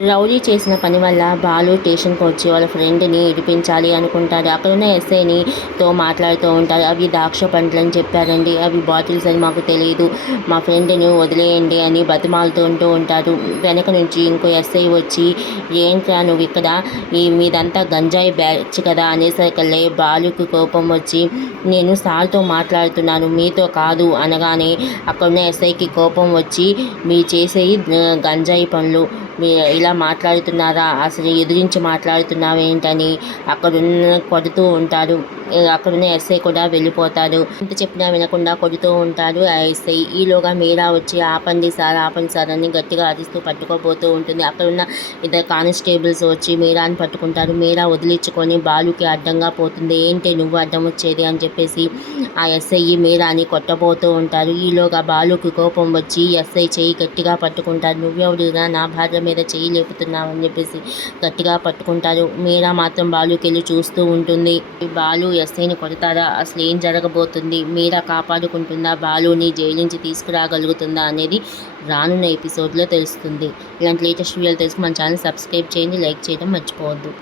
Rowdy చేసిన పని వల్ల బాలు స్టేషన్కి వచ్చి వాళ్ళ ఫ్రెండ్ని ఇడిపించాలి అనుకుంటాడు. అక్కడున్న ఎస్ఐని తో మాట్లాడుతూ ఉంటారు అవి ద్రాక్ష పండ్లని చెప్పారండి. అవి బాటిల్స్ అని మాకు తెలియదు మా ఫ్రెండ్ని వదిలేయండి అని బతిమాలుతూ ఉంటూ ఉంటారు వెనక నుంచి ఇంకో ఎస్ఐ వచ్చి ఏంట్రా నువ్వు ఇక్కడ? ఈ మీదంతా గంజాయి బ్యాచ్ కదా? అనేసరికల్లే బాలుకి కోపం వచ్చి నేను సార్తో మాట్లాడుతున్నాను. మీతో కాదు అనగానే అక్కడున్న ఎస్ఐకి కోపం వచ్చి మీరు చేసేవి గంజాయి పనులు ఇలా మాట్లాడుతున్నారా? అసలు ఎదిరించి మాట్లాడుతున్నావు ఏంటని అక్కడున్న కొడుతూ ఉంటారు అక్కడున్న ఎస్ఐ కూడా వెళ్ళిపోతారు ఎంత చెప్పినా వినకుండా కొడుతూ ఉంటారు ఆ ఎస్ఐ. ఈలోగా మీరా వచ్చి ఆపండి సార్ ఆపండి సార్ అని గట్టిగా అరిస్తూ పట్టుకోబోతూ ఉంటుంది. అక్కడున్న ఇద్దరు కానిస్టేబుల్స్ వచ్చి మీరాని పట్టుకుంటారు. మీరా వదిలించుకొని బాలుకి అడ్డంగా పోతుంది. ఏంటి నువ్వు అడ్డం వచ్చేది అని చెప్పేసి ఆ ఎస్ఐ మీరాని కొట్టబోతూ ఉంటారు ఈలోగా బాలుకి కోపం వచ్చి ఎస్ఐ చేయి గట్టిగా పట్టుకుంటారు నువ్వెవడుగా నా భార్య మీద చేయి లేపుతున్నావు అని చెప్పేసి గట్టిగా పట్టుకుంటారు. మీరా మాత్రం బాలుకి వెళ్ళి చూస్తూ ఉంటుంది. బాలు ఎస్ఐని కొడతారా? అసలు ఏం జరగబోతుంది? మీరా కాపాడుకుంటుందా? బాలుని జైలు నుంచి తీసుకురాగలుగుతుందా అనేది రానున్న ఎపిసోడ్లో తెలుస్తుంది. ఇలాంటి లేటెస్ట్ వీడియోలు తెలుసు మన ఛానల్ సబ్స్క్రైబ్ చేయండి లైక్ చేయడం మర్చిపోవద్దు.